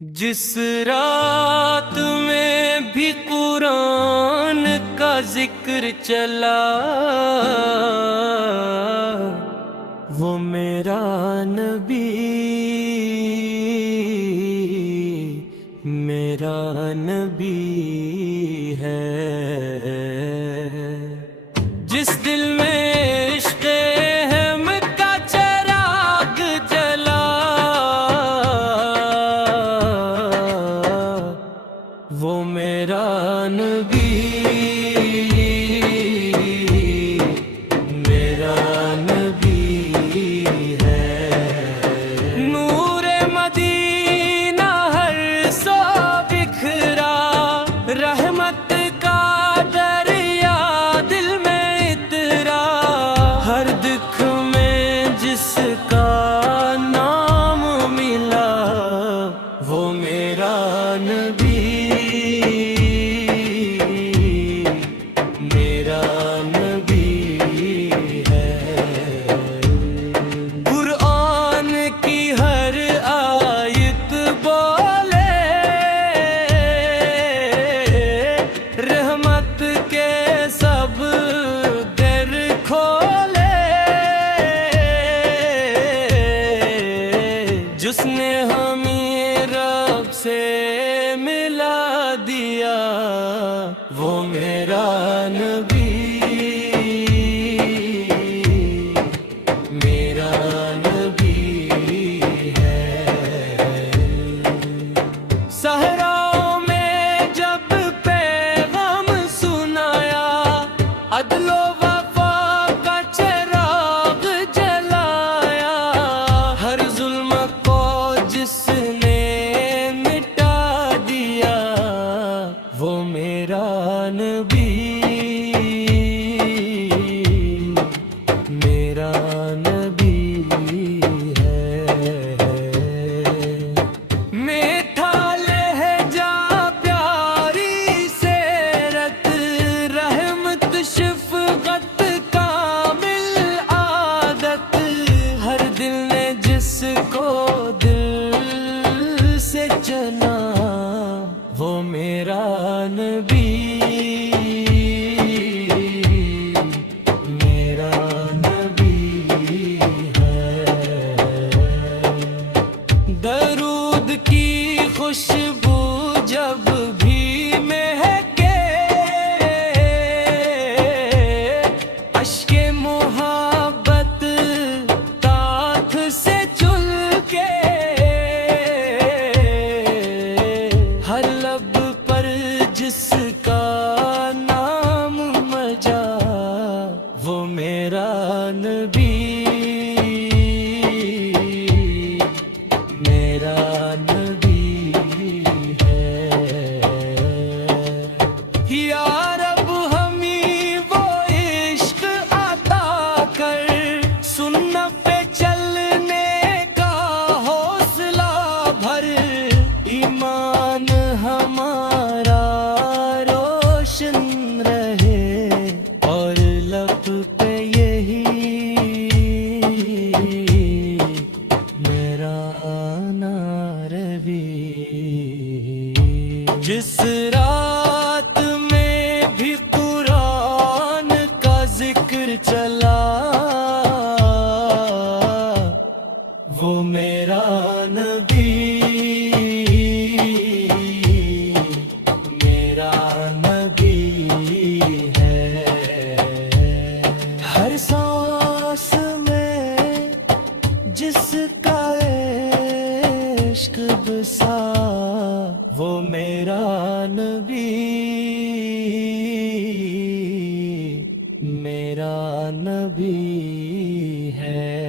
جس رات میں بھی قرآن کا ذکر چلا وہ میرا نبی میرا نبی ہے۔ جس دل میں عشق ہم کا چراغ جلا وہ میرا نبی میرا نبی ہے۔ نور مدینہ ہر سو بکھرا رحمت کا دریا دل میں اترا، ہر دکھ میں جس کا نام ملا وہ میرا نبی میرا نبی ہے۔ قرآن کی ہر آیت بولے رحمت کے سب در کھولے، جس نے ہمیں رب سے ملا دیا وہ میرا نبی میرا نبی ہے۔ صحراؤں میں جب پیغام سنایا، عدل و وفا کا چراغ جلایا، ہر ظلم کو جس نے مٹا دیا وہ میرا نبی میرا نبی ہے۔ میٹھا لہجہ پیاری سیرت رحمت شفقت کامل عادت، ہر دل نے جس کو دل سے چنا وہ میرا نبی میرا نبی ہے۔ درود کی خوشبو جب بھی مہکے، اشک محبت تاتھ سے چل کے، ہر لب پر جس کا نام مجا وہ میرا نبی میرا نبی ہے۔ یا رب ہمیں وہ عشق عطا کر، سنت پہ چلنے کا حوصلہ بھر، ایمان ہمارا روشن رہے اور لب پہ یہی میرا نبی۔ جس رات میں بھی قرآن کا ذکر چلا وہ میرا نبی میرا نبی ہے۔ ہر سانس میں جس کا عشق بسا وہ میرا نبی میرا نبی ہے۔